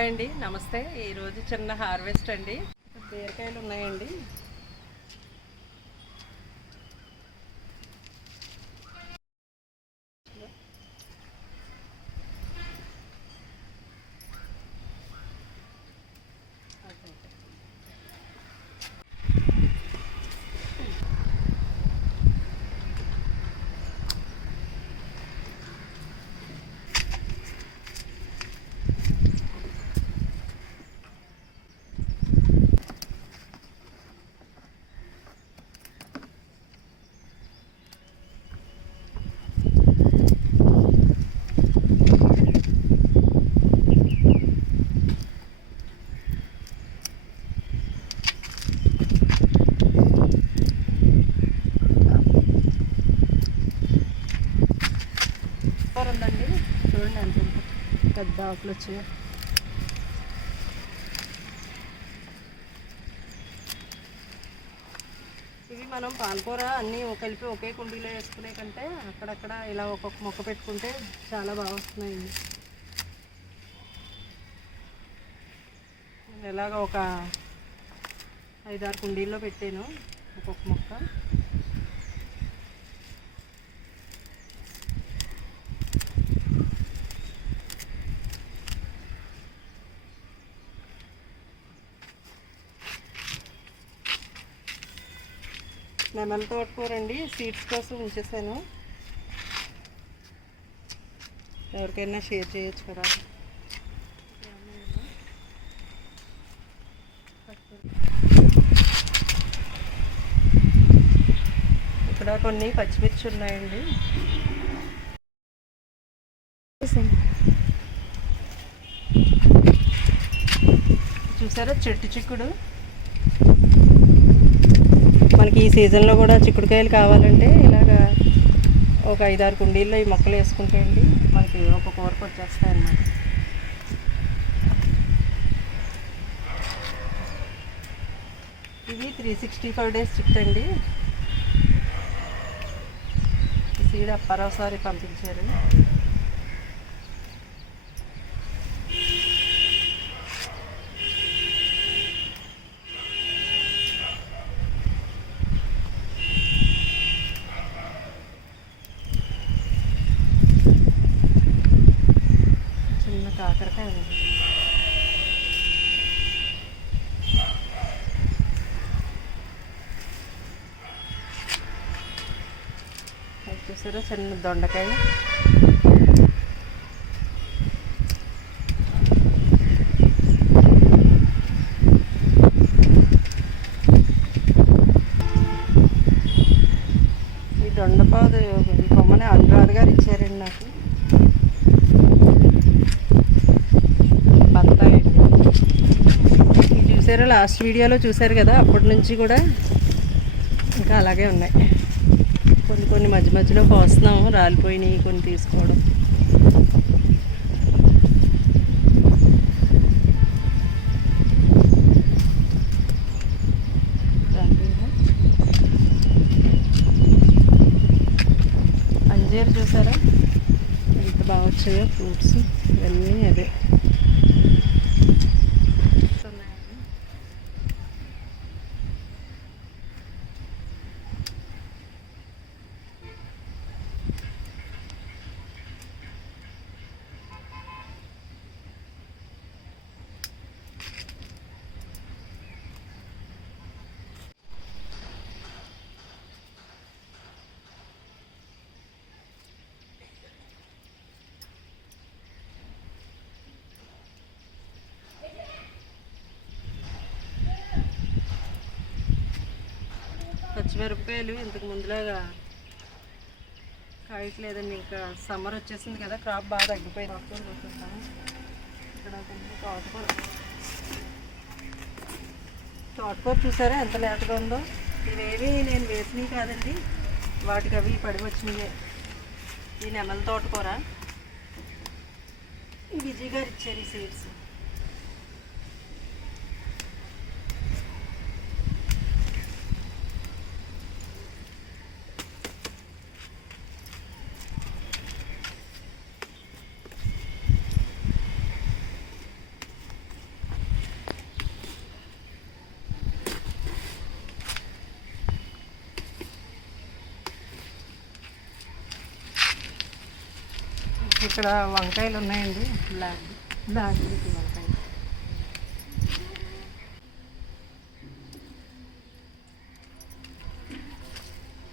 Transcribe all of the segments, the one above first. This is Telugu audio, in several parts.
హాయ్ అండి నమస్తే. ఈరోజు చిన్న హార్వెస్ట్ అండి. బీరకాయలు ఉన్నాయండి కూర ఉందండి చూడండి ఎంత పెద్ద ఆకులు వచ్చాయి ఇవి మనం పాలకూర అన్నీ కలిపి ఒకే కుండీలో వేసుకునే కంటే అక్కడక్కడ ఇలా ఒక్కొక్క మొక్క పెట్టుకుంటే చాలా బాగా వస్తున్నాయండి ఇలాగ ఒక ఐదారు కుండీల్లో పెట్టాను ఒక్కొక్క మొక్క. నెమలి తోటకూర అండి. సీడ్స్ కోసం ఉంచేసాను. ఎవరికైనా షేర్ చేయొచ్చు కదా. ఇక్కడ కొన్ని పచ్చిమిర్చి ఉన్నాయండి. చూసారా చెట్టు చిక్కుడు? మనకి ఈ సీజన్లో కూడా చిక్కుడుకాయలు కావాలంటే ఇలాగా ఒక ఐదారు కుండీల్లో ఈ మొక్కలు వేసుకుంటే అండి మనకి ఒక కూరకు వచ్చేస్తాయి అన్నమాట. త్రీ సిక్స్టీ ఫైవ్ డేస్ చిట్టండి అండి. సీడ్ అప్పారావుసారి పంపించారు చిన్న కాకరకాయ ఉంది అది చూసారా? చిన్న దొండకాయ. ఈ దొండపాదు కొమ్మని అనురాధ గారు ఇచ్చారండి నాకు. బత్తాయి. ఇది చూసారా? లాస్ట్ వీడియోలో చూసారు కదా? అప్పటి నుంచి కూడా ఇంకా అలాగే ఉన్నాయి. కొన్ని మధ్య మధ్యలో కోస్తున్నాము రాలిపోయినాయి కొన్ని తీసుకోవడం? అంజీర్ చూసారా ఎంత బాగా వచ్చాయో ఫ్రూట్స్ ఇవన్నీ అదే మిరపకాయలు ఇంతకు ముందులాగా కాయట్లేదండి. ఇంకా సమ్మర్ వచ్చేసింది కదా క్రాప్ బాగా తగ్గిపోయింది. మొత్తం చూపిస్తాను ఇక్కడ తోటకూర. తోటకూర చూసారా? ఎంత లేతగా ఉందో. ఇవేవి నేను వేసినవి కాదండి. వాటికి అవి పడి వచ్చినాయి ఈ నెమల తోటకూర. విజయ్ గారు ఇచ్చారు ఈ సీడ్స్. ఇక్కడ వంకాయలు ఉన్నాయండి. బ్లాక్. బ్లాక్. వంకాయలు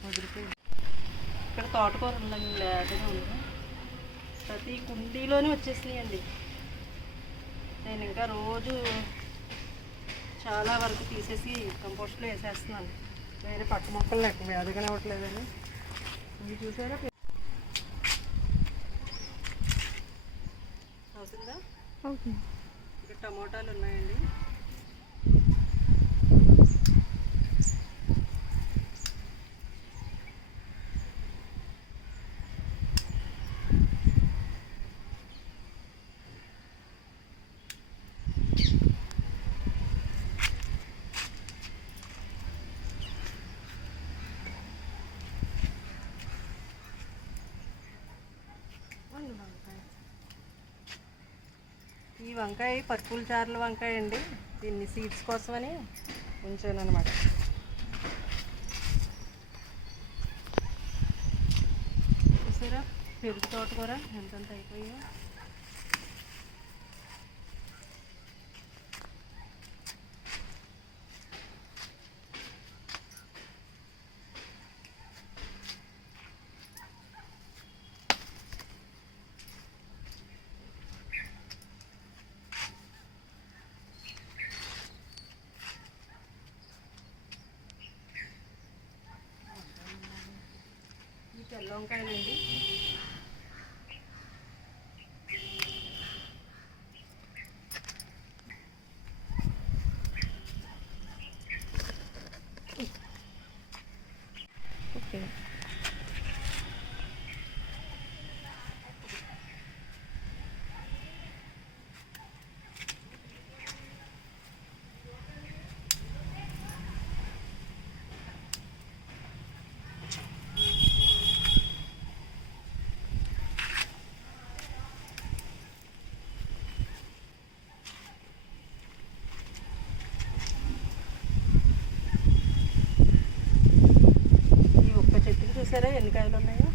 వదిలిపోయి ఇక్కడ తోటకూర ఉందండి లేతగా ఉంది. ప్రతి కుండీలోనే వచ్చేసినాయండి. నేను ఇంకా రోజు చాలా వరకు తీసేసి కంపోస్ట్లో వేసేస్తున్నాను. వేరే పక్క మొక్కలు లేక ఎదగనే అవ్వట్లేదని ఇవి చూసారా? టమోటాలు ఉన్నాయండి వంకాయ ఈ వంకాయ పర్పుల్ చార్ల వంకాయ అండి. దీన్ని సీడ్స్ కోసమని ఉంచాను అనమాట చూసారా? పెరుగు తోట కూర ఎంతంత అయిపోయాయో ఈ తెల్ల వంకాయలండి. చూసారా ఎన్ని కాయలు ఉన్నాయో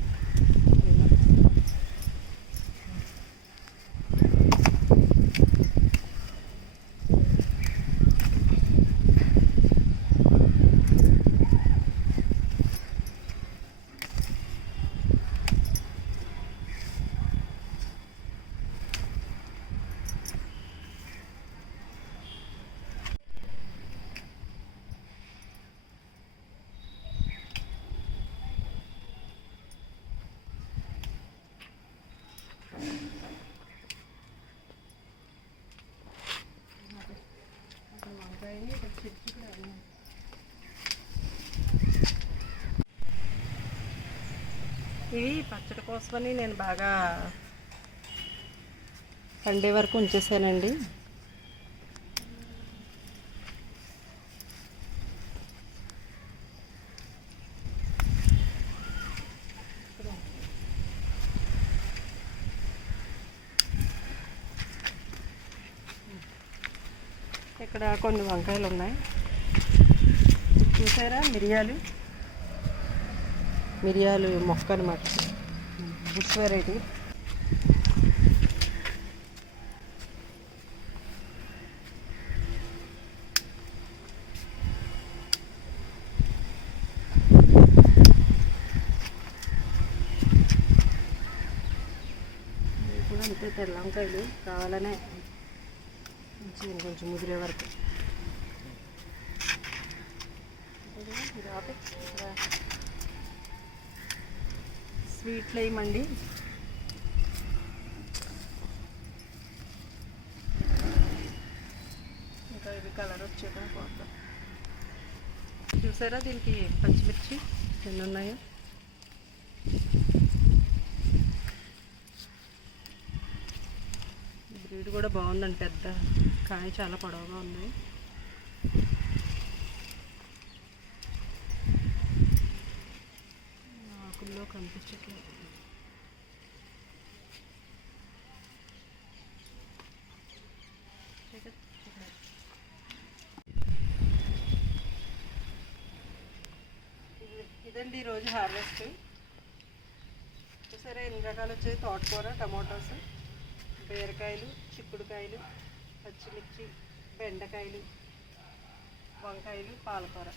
అక్కడ వంకాయని ఇక్కడ చెట్టు కూడా ఉన్నాయి. ఇవి పచ్చడి కోసమని నేను బాగా పండే వరకు ఉంచేసానండి. ఇక్కడ కొన్ని వంకాయలు ఉన్నాయి. చూసారా మిరియాలు? మిరియాలు మొక్క అనమాట బుష్ వెరైటీ. కూడా అంతే తెల్ల వంకాయలు కావాలనే. మంచిగా కొంచెం ముదిరే వరకు. ఇది ఆపే. స్వీట్లు వేయమండి ఇంకా ఇవి కలర్ వచ్చేదా పోతాం చూసారా దీనికి పచ్చిమిర్చి ఎన్ని ఉన్నాయో బ్రీడ్ కూడా బాగుందండి పెద్ద కాయ చాలా పొడవుగా ఉంది ఏదో కనిపించట్లేదు ఇదండి ఈరోజు హార్వెస్ట్. సరే ఎన్ని రకాలు వచ్చాయి? తోటకూర టమాటోస్ బీరకాయలు చిక్కుడుకాయలు పచ్చిమిర్చి బెండకాయలు వంకాయలు పాలకూర.